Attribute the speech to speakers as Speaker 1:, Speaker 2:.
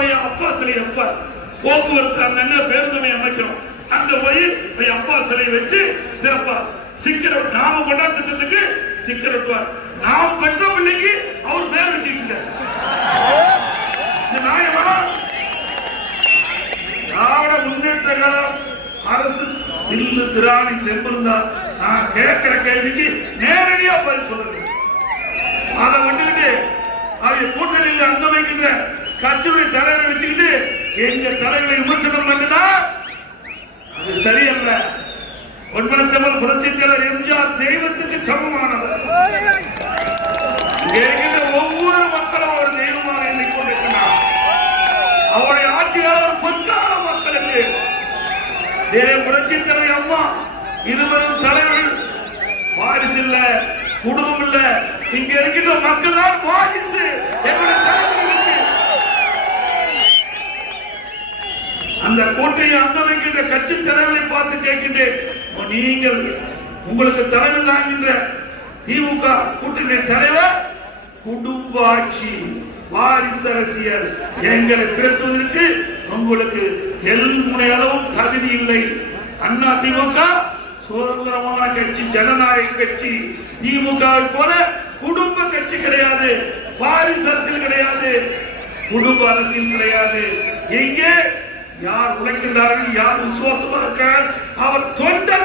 Speaker 1: அம்மாவுடைய அப்பா சிலை வைப்பார் போக்குவரத்து அண்ணன் பேருந்துமை அமைக்கிறோம் அங்க போய் அப்பா சிலையை வச்சு திறப்பார். சிக்கர் நாம கொண்டா திட்டத்துக்கு சிக்கரட்டுவார் நாம் பெற்ற பிள்ளைக்கு அவர் பேர் வச்சுக்கிட்டார் நியாயமா திராவிட முன்னேற்ற கழகம் அரசு தில்லு திராணி தெம்பிருந்தா நான் கேட்கிற கேள்விக்கு நேரடியா பதில் சொல்லுங்க அதை விட்டுக்கிட்டு அவங்க கூட்டணியில் அங்க வைக்கின்ற கட்சியுடைய தலைவரை வச்சுக்கிட்டு எங்க தலைவரை விமர்சனம் பண்ணுதா? அது சரியல்ல. பொன்மனச்செம்மல் புரட்சி தலைவர் எம்ஜிஆர் தெய்வத்துக்கு சமமானவர். ஒவ்வொரு மக்களும் அவர் தெய்வமாக எண்ணிக்கொண்டிருக்கிறார். அவருடைய ஆட்சியாளர் பொற்கால மக்களுக்கு. தேவ புரட்சி தலைவர் அம்மா இருவரும் தலைவர்கள். வாரிசு இல்ல குடும்பம் இல்ல. இங்க இருக்கின்ற மக்கள் தான் வாரிசு. எங்களுடைய தலைவர்களுக்கு அந்த கோட்டையை அந்தமைக்கின்ற கட்சி தலைவரை பார்த்து கேட்கின்றேன். நீங்கள் உங்களுக்கு தலைமை தாங்கின்ற திமுக கூட்டணி தலைவர் குடும்ப ஆட்சி வாரிசு அரசியல் எங்களை பேசுவதற்கு உங்களுக்கு எல்முனை அளவும் தகுதி இல்லை. அண்ணா திமுக சுதந்திரமான கட்சி ஜனநாயக கட்சி. திமுக போல குடும்ப கட்சி கிடையாது வாரிசு அரசியல் கிடையாது குடும்ப அரசியல் கிடையாது. எங்கே யார் உழைக்கின்றார்கள் யார் விசுவாசமாக இருக்கிறார்கள் அவர் தொண்டை